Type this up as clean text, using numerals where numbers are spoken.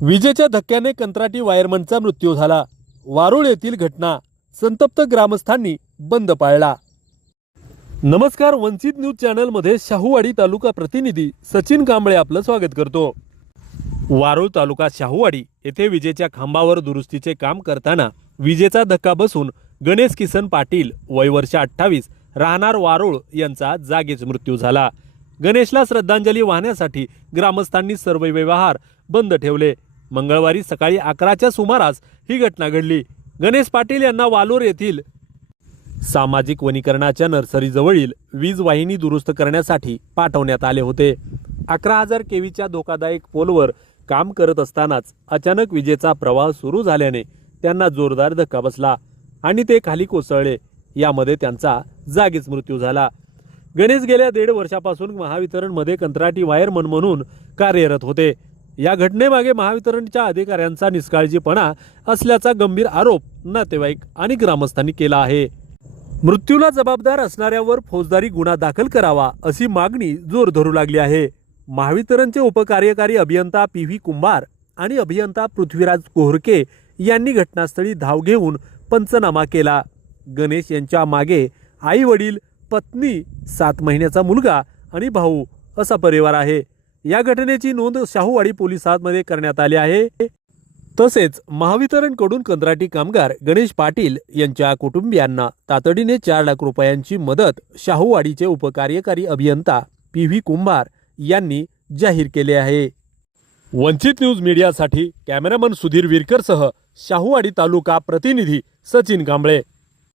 विजेच्या धक्क्याने कंत्राटी वायरमनचा मृत्यू झाला। वारुळ येथील घटना, संतप्त ग्रामस्थांनी बंद पाळला। नमस्कार, वंचित न्यूज चॅनल मध्ये शाहूवाडी तालुका प्रतिनिधी सचिन कांबळे आपलं स्वागत करतो। वारुळ तालुका शाहूवाडी येथे विजेच्या खांबावर दुरुस्तीचे काम करताना विजेचा धक्का बसून गणेश किसन पाटील वय वर्ष 28 राहणार वारुळ यांचा जागीच मृत्यू झाला। गणेशला श्रद्धांजली वाहण्यासाठी ग्रामस्थांनी सर्व व्यवहार बंद ठेवले। मंगळवारी सकाळी 11च्या सुमारास ही घटना घडली। गणेश पाटील यांना वालोर येथील सामाजिक वनीकरणाच्या नर्सरीजवळील वीज वाहिनी दुरुस्त करण्यासाठी पाठवण्यात आले होते। 11,000 केव्हीच्या धोकादायक पोलवर काम करत असतानाच अचानक विजेचा प्रवाह सुरू झाल्याने त्यांना जोरदार धक्का बसला आणि ते खाली कोसळले। यामध्ये त्यांचा जागीच मृत्यू झाला। गणेश गेल्या 1.5 वर्षापासून महावितरण मध्ये कंत्राटी वायरमन म्हणून कार्यरत होते। या घटनेमागे महावितरणच्या अधिकाऱ्यांचा निष्काळजीपणा असल्याचा गंभीर आरोप नातेवाईक आणि ग्रामस्थांनी केला आहे। मृत्यूला जबाबदार असणाऱ्यावर फौजदारी गुन्हा दाखल करावा अशी मागणी जोर धरू लागली आहे। महावितरणचे उपकार्यकारी अभियंता PV कुंभार आणि अभियंता पृथ्वीराज कोहरके यांनी घटनास्थळी धाव घेऊन पंचनामा केला। गणेश यांच्या मागे आई वडील, पत्नी, 7 महिन्याचा मुलगा आणि भाऊ असा परिवार आहे। या घटनेची नोंद शाहूवाडी पोलिसांमध्ये करण्यात आली आहे। तसेच महावितरणकडून कंत्राटी कामगार गणेश पाटील यांच्या कुटुंबियांना तातडीने 4 लाख रुपयांची मदत शाहूवाडीचे उपकार्यकारी अभियंता PV कुंभार यांनी जाहीर केले आहे। वंचित न्यूज मीडियासाठी कॅमेरामन सुधीर विरकरसह शाहूवाडी तालुका प्रतिनिधी सचिन कांबळे।